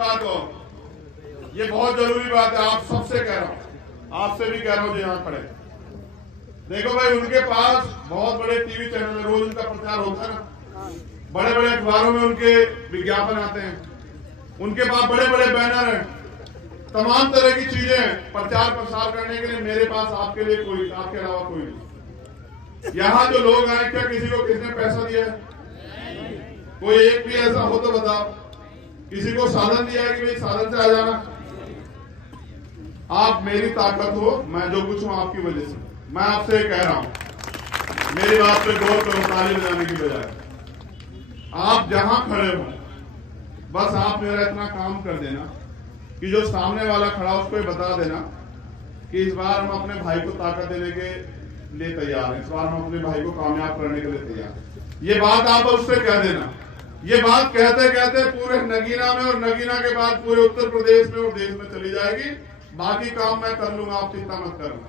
बात और, ये बहुत जरूरी बात है, आप सबसे कह रहा हूं, आपसे भी कह रहा हूं जो यहाँ खड़े। देखो भाई, उनके पास बहुत बड़े टीवी चैनल है, रोज उनका प्रचार होता है ना, बड़े बड़े अखबारों में उनके विज्ञापन आते हैं, उनके पास बड़े बड़े बैनर हैं, तमाम तरह की चीजें प्रचार प्रसार करने के लिए। मेरे पास आपके लिए कोई, आपके अलावा कोई नहीं। यहाँ जो लोग आए, क्या किसी को किसने पैसा दिया है? कोई एक भी ऐसा हो तो बताओ। किसी को साधन दिया है कि भाई साधन से आ जाना? आप मेरी ताकत हो, मैं जो कुछ हूं आपकी वजह से। मैं आपसे कह रहा हूं, मेरी बात पे गौर करो, ताली बजाने की बजाय। आप जहां खड़े हो, बस आप मेरा इतना काम कर देना कि जो सामने वाला खड़ा उसको ये बता देना कि इस बार हम अपने भाई को ताकत देने के लिए तैयार हैं, इस बार हम अपने भाई को कामयाब करने के लिए तैयार हैं। ये बात आप उससे कह देना। ये बात कहते कहते पूरे नगीना में और नगीना के बाद पूरे उत्तर प्रदेश में और देश में चली जाएगी। बाकी काम मैं कर लूंगा, आप चिंता मत करना,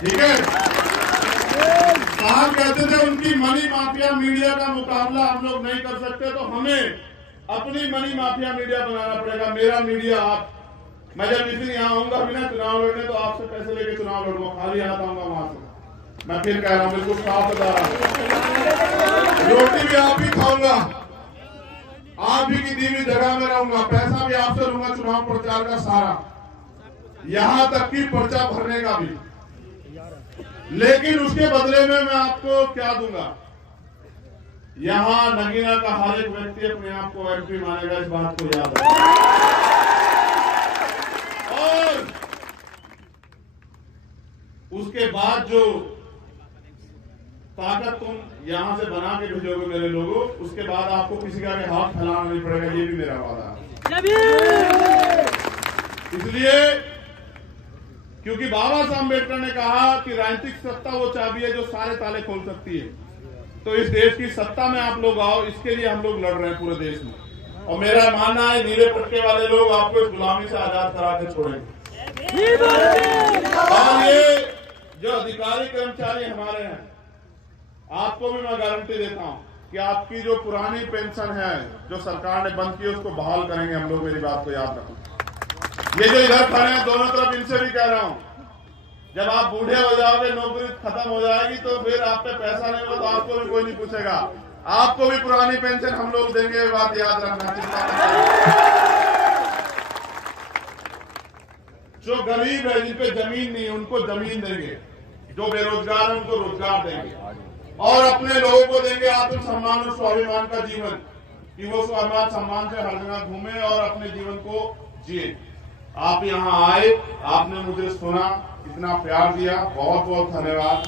ठीक है? साहब कहते थे उनकी मनी माफिया मीडिया का मुकाबला हम लोग नहीं कर सकते, तो हमें अपनी मनी माफिया मीडिया बनाना पड़ेगा। मेरा मीडिया आप, मैं जब इसी यहाँ आऊंगा बिना चुनाव लड़ने, तो आपसे पैसे लेके चुनाव लड़ूंगा, खाली हाथ आऊंगा वहां से। मैं फिर कह रहा हूँ, बिल्कुल साफ बता रहा हूँ, रोटी भी आप ही खाऊंगा, आप ही की दी हुई जगह में रहूंगा, पैसा भी आपसे लूंगा चुनाव प्रचार का सारा, यहां तक कि पर्चा भरने का भी। लेकिन उसके बदले में मैं आपको क्या दूंगा? यहां नगीना का हर एक व्यक्ति अपने आप को एमपी मानेगा, इस बात को याद रखना। और उसके बाद जो ताकत तुम यहां से बना के भेजोगे मेरे लोगों, उसके बाद आपको किसी का भी हाथ फैलाना नहीं पड़ेगा, ये भी मेरा वादा है। इसलिए क्योंकि बाबा साहब अम्बेडकर ने कहा कि राजनीतिक सत्ता वो चाबी है जो सारे ताले खोल सकती है। तो इस देश की सत्ता में आप लोग आओ, इसके लिए हम लोग लड़ रहे हैं पूरे देश में। और मेरा मानना है नीले पट्टे वाले लोग आपको इस गुलामी से आजाद करा के छोड़ेंगे। और ये जो अधिकारी कर्मचारी हमारे हैं, आपको भी मैं गारंटी देता हूं कि आपकी जो पुरानी पेंशन है जो सरकार ने बंद की, उसको बहाल करेंगे हम लोग, मेरी बात को याद रखना। ये जो इधर खड़े हैं दोनों तरफ, इनसे भी कह रहा हूं, जब आप बूढ़े हो जाओगे, नौकरी खत्म हो जाएगी, तो फिर आप पे पैसा नहीं होगा तो आपको भी कोई नहीं पूछेगा, आपको भी पुरानी पेंशन हम लोग देंगे, ये बात याद रखना। जो गरीब है, जिन पे जमीन नहीं है, उनको जमीन देंगे, जो बेरोजगार है उनको रोजगार देंगे, और अपने लोगों को देंगे आत्मसम्मान और स्वाभिमान का जीवन, कि वो स्वाभिमान सम्मान से हर जगह घूमे और अपने जीवन को जिए। आप यहाँ आए, आपने मुझे सुना, इतना प्यार दिया, बहुत बहुत धन्यवाद।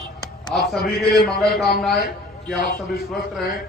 आप सभी के लिए मंगल कामनाएं कि आप सभी स्वस्थ रहें।